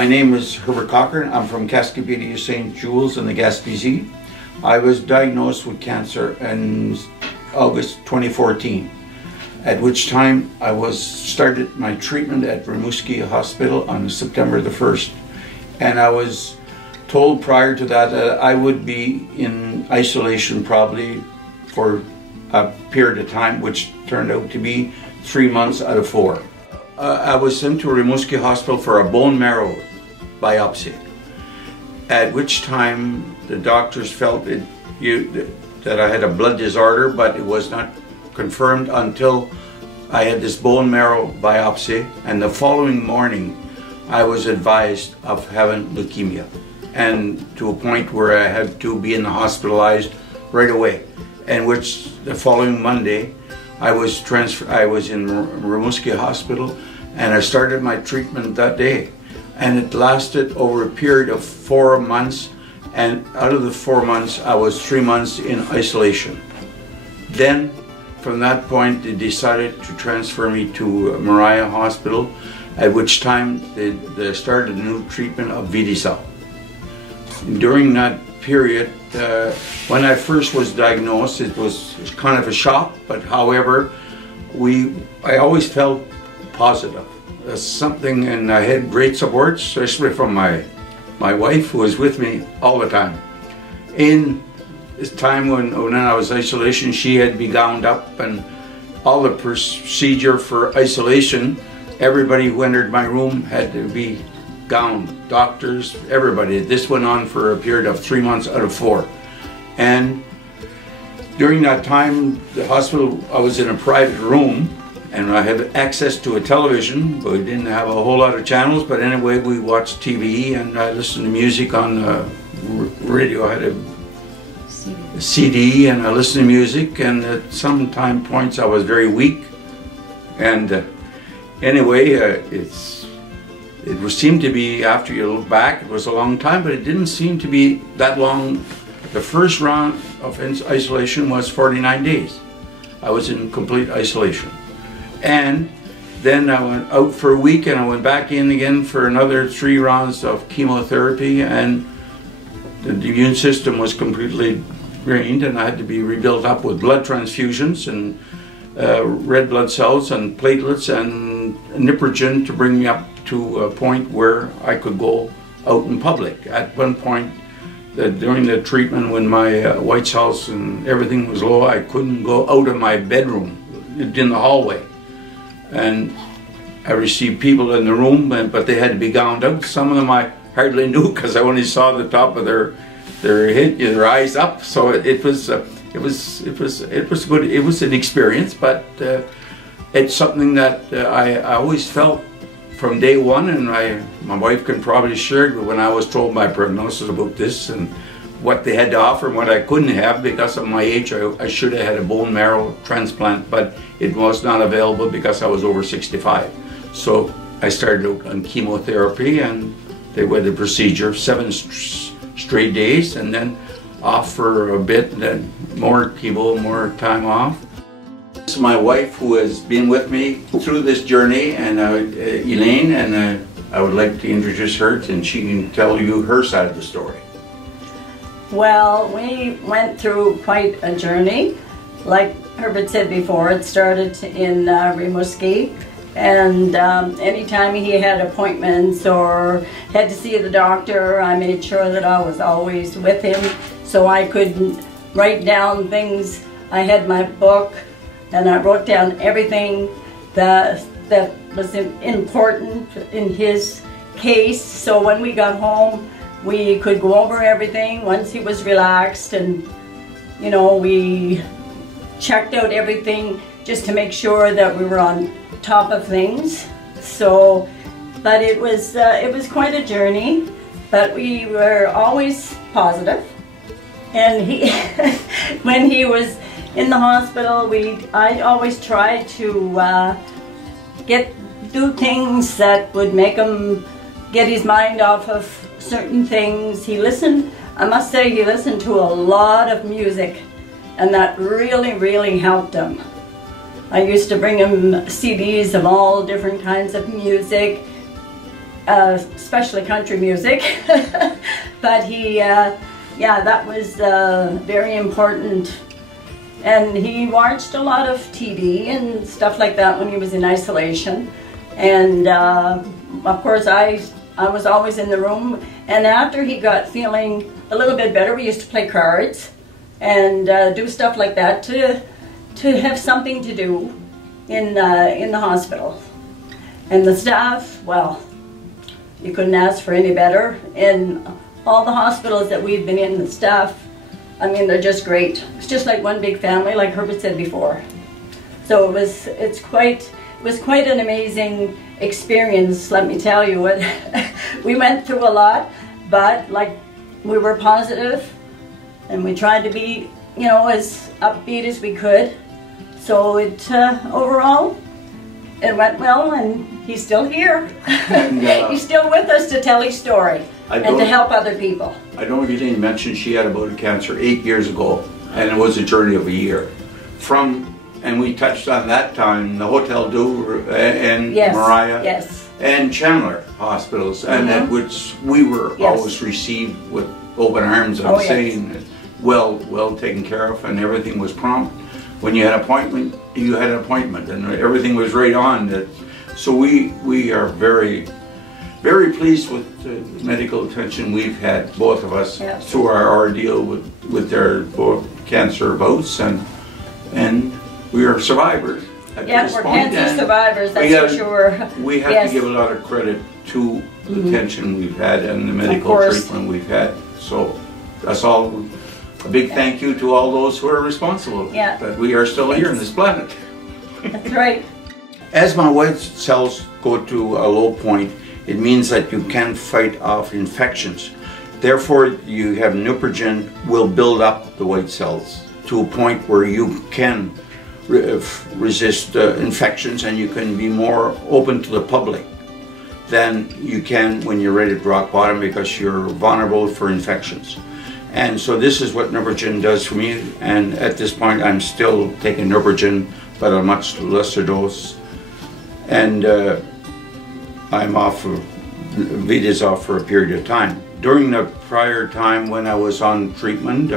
My name is Herbert Cochrane. I'm from Cascapedia-St-Jules in the Gaspésie. I was diagnosed with cancer in August 2014, at which time I started my treatment at Rimouski Hospital on September the 1st. And I was told prior to that I would be in isolation probably for a period of time, which turned out to be 3 months out of 4. I was sent to Rimouski Hospital for a bone marrow biopsy, at which time the doctors felt that I had a blood disorder, but it was not confirmed until I had this bone marrow biopsy, and the following morning I was advised of having leukemia, and to a point where I had to be hospitalized right away, and which the following Monday I was in Rimouski Hospital, and I started my treatment that day. And it lasted over a period of 4 months, and out of the 4 months I was 3 months in isolation. Then from that point they decided to transfer me to Maria Hospital, at which time they started a new treatment of VD-cell. During that period, when I first was diagnosed, it was kind of a shock, but however, I always felt positive. Something, and I had great support, especially from my wife, who was with me all the time. In this time when I was in isolation, she had been gowned up, and all the procedure for isolation, everybody who entered my room had to be gowned, doctors, everybody. This went on for a period of 3 months out of 4. And during that time, the hospital, I was in a private room, and I had access to a television, but we didn't have a whole lot of channels. But anyway, we watched TV, and I listened to music on the radio. I had a CD, and I listened to music, and at some time points I was very weak. And anyway, it seemed to be, after you look back, it was a long time, but it didn't seem to be that long. The first round of isolation was 49 days. I was in complete isolation. And then I went out for a week, and I went back in again for another 3 rounds of chemotherapy, and the immune system was completely drained, and I had to be rebuilt up with blood transfusions and red blood cells and platelets and nitrogen to bring me up to a point where I could go out in public. At one point during the treatment, when my white cells and everything was low, I couldn't go out of my bedroom in the hallway. And I received people in the room, but they had to be gowned out. Some of them I hardly knew, because I only saw the top of their head, their eyes up. So it was good. It was an experience, but it's something that I always felt from day one, and my wife can probably share, when I was told my prognosis about this and what they had to offer and what I couldn't have because of my age. I should have had a bone marrow transplant, but it was not available because I was over 65. So I started out on chemotherapy, and they went the procedure 7 straight days, and then off for a bit, and then more chemo, more time off. This is my wife, who has been with me through this journey, and Elaine, and I would like to introduce her, and she can tell you her side of the story. Well, we went through quite a journey. Like Herbert said before, it started in Rimouski, and anytime he had appointments or had to see the doctor, I made sure that I was always with him so I could write down things. I had my book, and I wrote down everything that was important in his case, so when we got home we could go over everything once he was relaxed, and you know, we checked out everything just to make sure that we were on top of things. So, but it was quite a journey, but we were always positive. And he, when he was in the hospital, I always tried to do things that would make him get his mind off of certain things. He listened, I must say, he listened to a lot of music, and that really, really helped him. I used to bring him CDs of all different kinds of music. especially country music. But he, yeah, that was very important. And he watched a lot of TV and stuff like that when he was in isolation. And of course, I was always in the room. And after he got feeling a little bit better, we used to play cards and do stuff like that to have something to do in the hospital. And the staff, well, you couldn't ask for any better. In all the hospitals that we've been in, the staff, I mean, they're just great. It's just like one big family, like Herbert said before. So it was quite an amazing experience, let me tell you. We went through a lot, but like we were positive and we tried to be, you know, as upbeat as we could. So it overall, it went well, and he's still here. He's still with us to tell his story and to help other people. I know Elaine mentioned she had a bout of cancer 8 years ago, and it was a journey of a year. And we touched on that time, the Hotel Dieu and yes, Mariah yes. and Chandler hospitals, and at which we were always received with open arms and saying, well taken care of, and everything was prompt. When you had an appointment, you had an appointment, and everything was right on. So we are very, very pleased with the medical attention we've had, both of us, through our ordeal with their both cancer bouts, and we are survivors at this we're point. cancer survivors, that's for sure. We have to give a lot of credit to the attention we've had and the medical treatment we've had. So that's all. A big thank you to all those who are responsible that we are still here on this planet. That's right. As my white cells go to a low point, it means that you can't fight off infections. Therefore, you have Neupogen will build up the white cells to a point where you can resist infections, and you can be more open to the public than you can when you're ready to rock bottom, because you're vulnerable for infections. And so this is what Neupogen does for me, and at this point I'm still taking Neupogen, but a much lesser dose. And I'm off, Vita's off for a period of time. During the prior time when I was on treatment,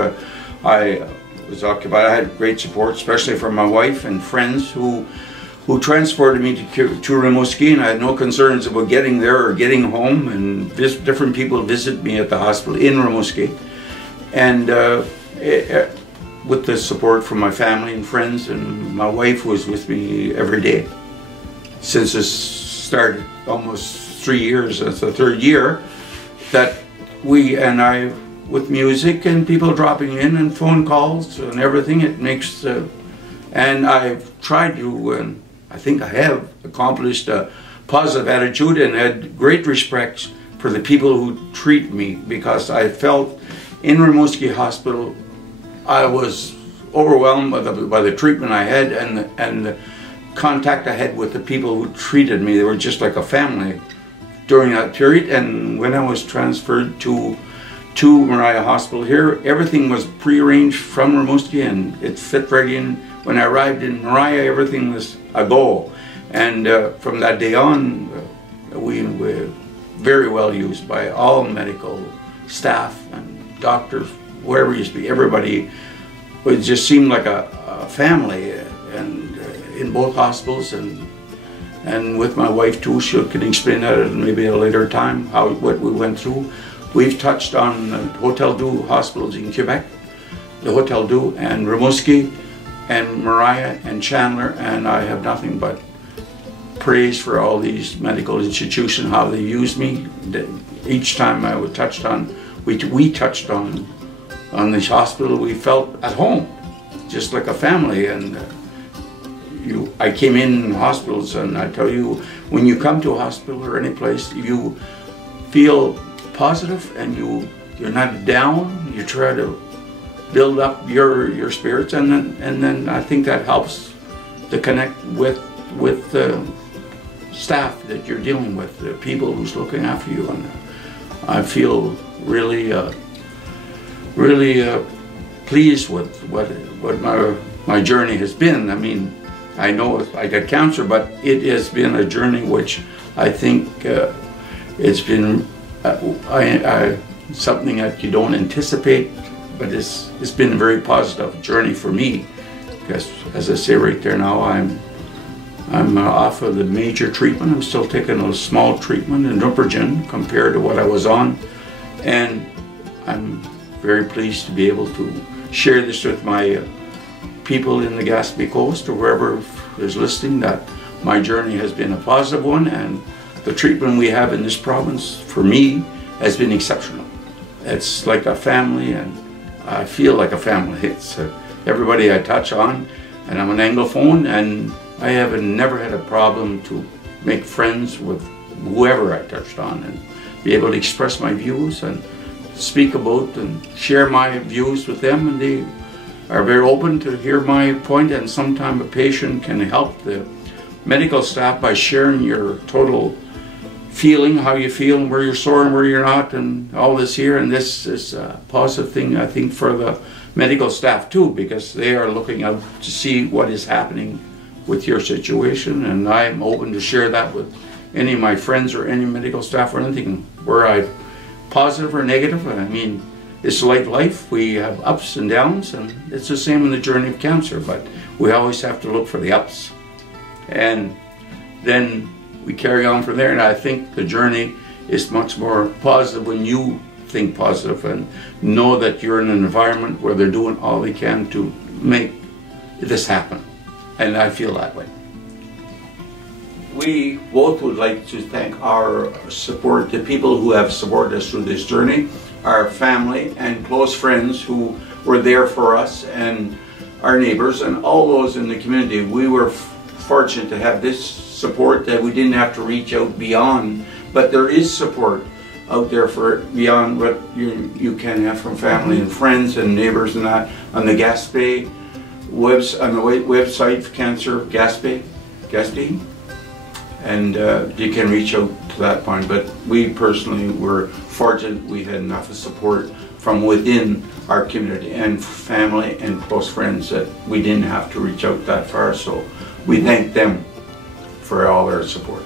I was occupied. I had great support, especially from my wife and friends who transported me to Rimouski, and I had no concerns about getting there or getting home, and different people visit me at the hospital in Rimouski. And with the support from my family and friends, and my wife was with me every day since this started almost 3 years. That's the third year that I, with music and people dropping in and phone calls and everything, it makes, and I've tried to, and I think I have accomplished a positive attitude and had great respect for the people who treat me, because I felt in Rimouski Hospital I was overwhelmed by the treatment I had and the contact I had with the people who treated me. They were just like a family during that period. And when I was transferred to Mariah Hospital here, everything was prearranged from Rimouski, and it fit right in. When I arrived in Mariah, everything was a go. And from that day on, we were very well used by all medical staff and doctors, wherever it used to be. Everybody, it just seemed like a family, and in both hospitals, and with my wife too. She can explain that at maybe a later time, what we went through. We've touched on Hotel Dieu hospitals in Quebec, the Hotel Dieu and Rimouski and Mariah and Chandler, and I have nothing but praise for all these medical institutions, how they used me. Each time I would touched on, we touched on this hospital, we felt at home, just like a family. And I came in hospitals, and I tell you, when you come to a hospital or any place, you feel positive, and you're not down. You try to build up your spirits, and then I think that helps to connect with the staff that you're dealing with, the people who's looking after you. And I feel really pleased with what my journey has been. I mean, I know I got cancer, but it has been a journey which I think It's been something that you don't anticipate, but it's been a very positive journey for me, because as I say right there now, I'm off of the major treatment. I'm still taking a small treatment in Nupergen compared to what I was on, and I'm very pleased to be able to share this with my people in the Gaspé Coast or wherever is listening, that my journey has been a positive one, and the treatment we have in this province for me has been exceptional. It's like a family, and I feel like a family. It's everybody I touch on, and I'm an Anglophone, and I have never had a problem to make friends with whoever I touched on and be able to express my views and speak about and share my views with them, and they are very open to hear my point. And sometimes a patient can help the medical staff by sharing your total feeling, how you feel and where you're sore and where you're not, and all this here. And this is a positive thing, I think, for the medical staff too, because they are looking out to see what is happening with your situation, and I'm open to share that with any of my friends or any medical staff or anything, where I'm positive or negative. I mean, it's like life. We have ups and downs, and it's the same in the journey of cancer, but we always have to look for the ups. And then we carry on from there, and I think the journey is much more positive when you think positive and know that you're in an environment where they're doing all they can to make this happen. And I feel that way. We both would like to thank our support, the people who have supported us through this journey, our family and close friends who were there for us, and our neighbors and all those in the community. We were fortunate to have this support that we didn't have to reach out beyond, but there is support out there for beyond what you can have from family and friends and neighbors and that. On the Gaspé on the website for Cancer Gaspé, and you can reach out to that point. But we personally were fortunate we had enough of support from within our community and family and close friends that we didn't have to reach out that far. So we thank them for all their support.